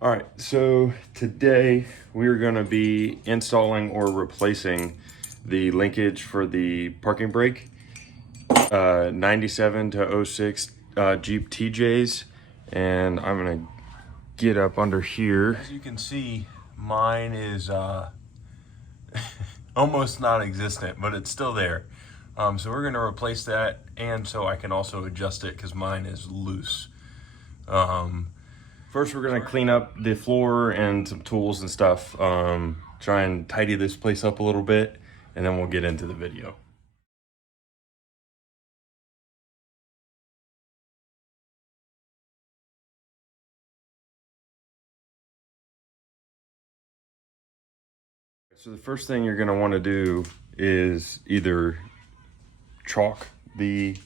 All right, so today we're gonna be installing or replacing the linkage for the parking brake, 97 to 06 Jeep TJs. And I'm gonna get up under here. As you can see, mine is almost non-existent, but it's still there. So we're gonna replace that, and so I can also adjust it because mine is loose. First, we're gonna clean up the floor and some tools and stuff. Try and tidy this place up a little bit, and then we'll get into the video. So the first thing you're gonna wanna do is either chalk the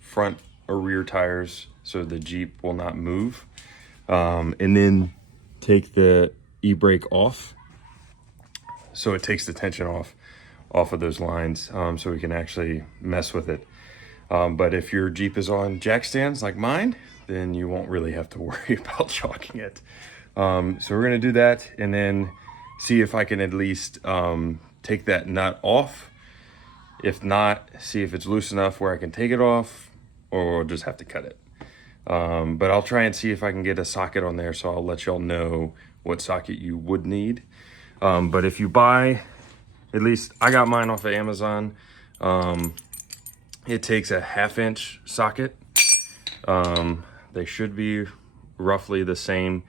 front or rear tires so the Jeep will not move. And then take the e-brake off so it takes the tension off of those lines, so we can actually mess with it. But if your Jeep is on jack stands like mine, then you won't really have to worry about chalking it. So we're gonna do that and then see if I can at least take that nut off. If not, see if it's loose enough where I can take it off, or just have to cut it. But I'll try and see if I can get a socket on there, so I'll let y'all know what socket you would need. But if you buy, at least I got mine off of Amazon, it takes a 1/2 inch socket. They should be roughly the same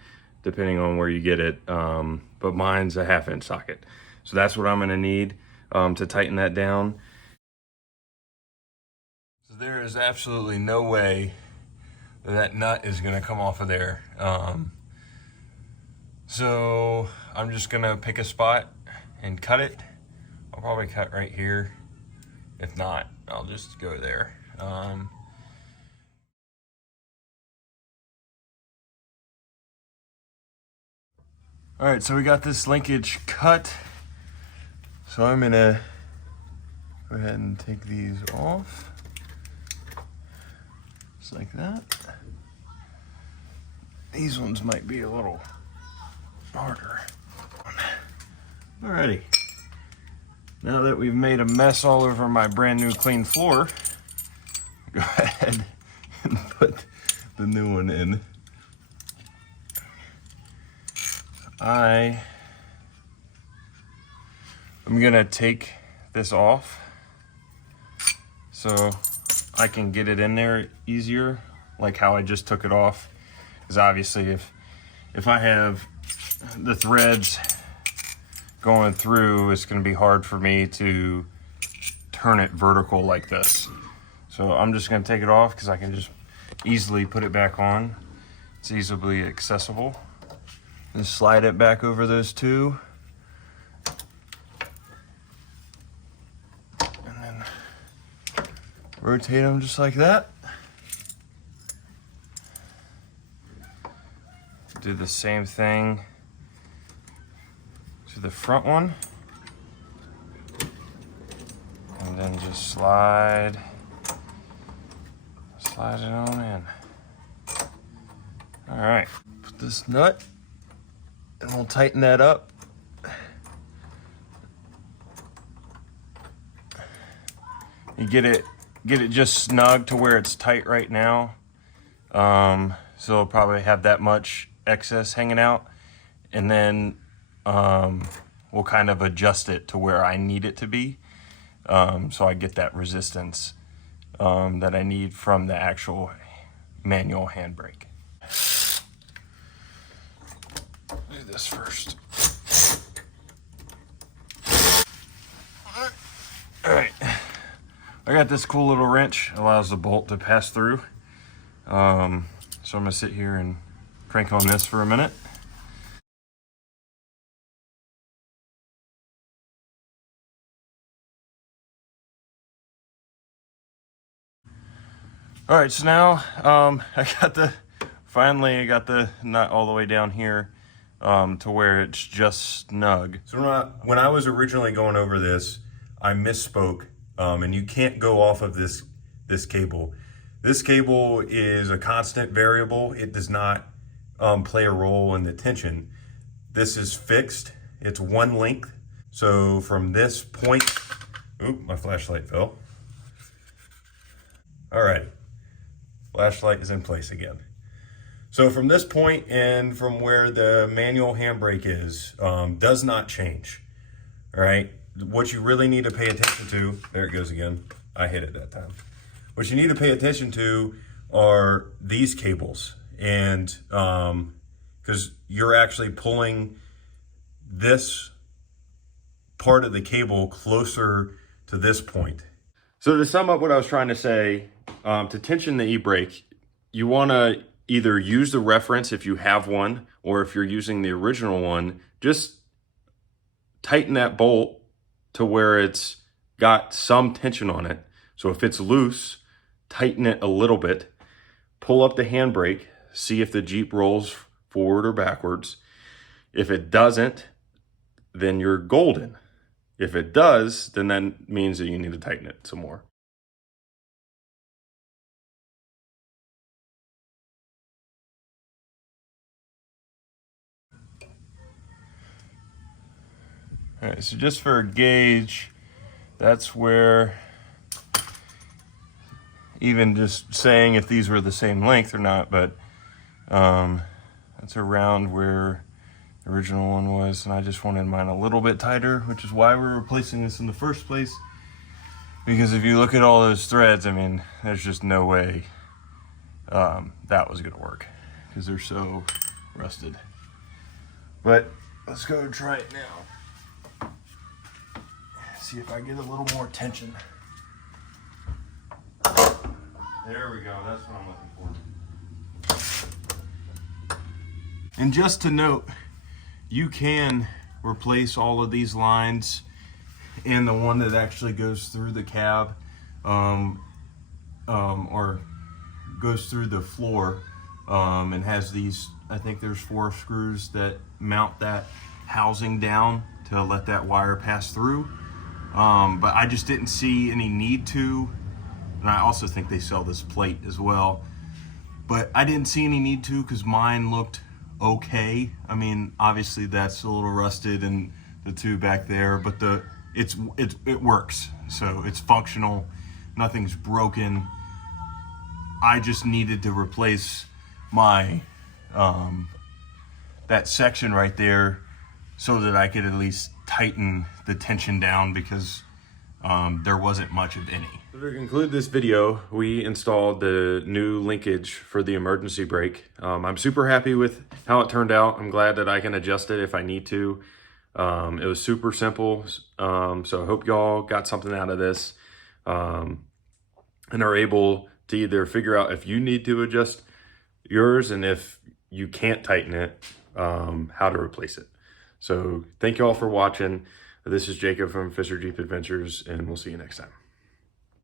depending on where you get it, but mine's a 1/2 inch socket. So that's what I'm gonna need to tighten that down. So there is absolutely no way that nut is gonna come off of there. So I'm just gonna pick a spot and cut it. I'll probably cut right here. If not, I'll just go there. All right, so we got this linkage cut. So I'm gonna go ahead and take these off. Just like that. These ones might be a little harder. Alrighty. Now that we've made a mess all over my brand new clean floor, go ahead and put the new one in. I'm gonna take this off so I can get it in there easier, like how I just took it off. Because obviously if I have the threads going through, it's gonna be hard for me to turn it vertical like this. So I'm just gonna take it off because I can just easily put it back on. It's easily accessible. And slide it back over those two. And then rotate them just like that. Do the same thing to the front one. And then just slide it on in. All right, put this nut and we'll tighten that up. You get it just snug to where it's tight right now. So it'll probably have that much excess hanging out, and then we'll kind of adjust it to where I need it to be, so I get that resistance that I need from the actual manual handbrake. Do this first. All right, I got this cool little wrench, allows the bolt to pass through. So I'm gonna sit here and crank on this for a minute. All right, so now finally I got the nut all the way down here to where it's just snug. So when I was originally going over this, I misspoke, and you can't go off of this cable. This cable is a constant variable. It does not play a role in the tension. This is fixed, it's one length. So from this point, oop, my flashlight fell. All right, flashlight is in place again. So from this point and from where the manual handbrake is, does not change, all right? What you really need to pay attention to, there it goes again, I hit it that time. What you need to pay attention to are these cables, and because you're actually pulling this part of the cable closer to this point. So to sum up what I was trying to say, to tension the e-brake, you want to either use the reference if you have one, or if you're using the original one, just tighten that bolt to where it's got some tension on it. So if it's loose, tighten it a little bit, pull up the handbrake, see if the Jeep rolls forward or backwards. If it doesn't, then you're golden. If it does, then that means that you need to tighten it some more. All right, so just for a gauge, that's where, even just saying if these were the same length or not, but that's around where the original one was, and I just wanted mine a little bit tighter, which is why we're replacing this in the first place. Because if you look at all those threads, I mean, there's just no way that was gonna work, because they're so rusted. But let's go try it now. See if I get a little more tension. There we go, that's what I'm looking for. And just to note, you can replace all of these lines and the one that actually goes through the cab or goes through the floor and has these, I think there's 4 screws that mount that housing down to let that wire pass through. But I just didn't see any need to, and I also think they sell this plate as well, but I didn't see any need to because mine looked okay. I mean, obviously that's a little rusted and the two back there, but it works, so it's functional, nothing's broken. I just needed to replace my that section right there so that I could at least tighten the tension down, because there wasn't much of any. So to conclude this video, we installed the new linkage for the emergency brake. I'm super happy with how it turned out. I'm glad that I can adjust it if I need to. It was super simple, so I hope y'all got something out of this and are able to either figure out if you need to adjust yours, and if you can't tighten it, how to replace it. So thank you all for watching. This is Jacob from Fisher Jeep Adventures, and we'll see you next time.